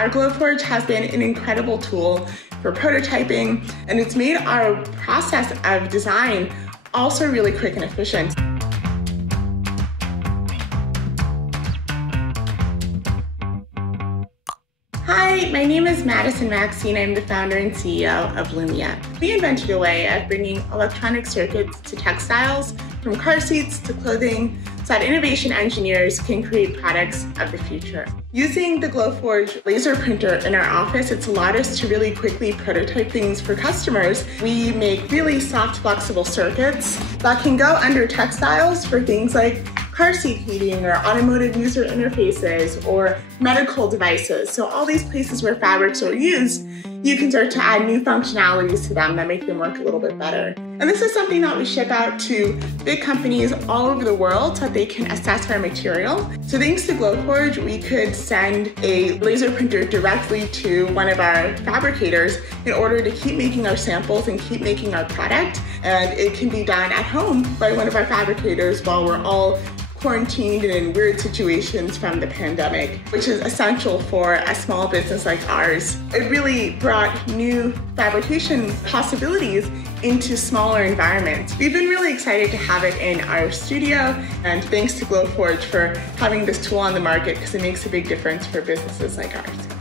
Our Glowforge has been an incredible tool for prototyping, and it's made our process of design also really quick and efficient. Hi, my name is Madison Maxine. I'm the founder and CEO of Loomia. We invented a way of bringing electronic circuits to textiles, from car seats to clothing, so that innovation engineers can create products of the future. Using the Glowforge laser printer in our office, it's allowed us to really quickly prototype things for customers. We make really soft, flexible circuits that can go under textiles for things like car seat heating or automotive user interfaces or medical devices. So all these places where fabrics are used, you can start to add new functionalities to them that make them work a little bit better. And this is something that we ship out to big companies all over the world so that they can assess our material. So thanks to Glowforge, we could send a laser printer directly to one of our fabricators in order to keep making our samples and keep making our product. And it can be done at home by one of our fabricators while we're all quarantined and in weird situations from the pandemic, which is essential for a small business like ours. It really brought new fabrication possibilities into smaller environments. We've been really excited to have it in our studio, and thanks to Glowforge for having this tool on the market because it makes a big difference for businesses like ours.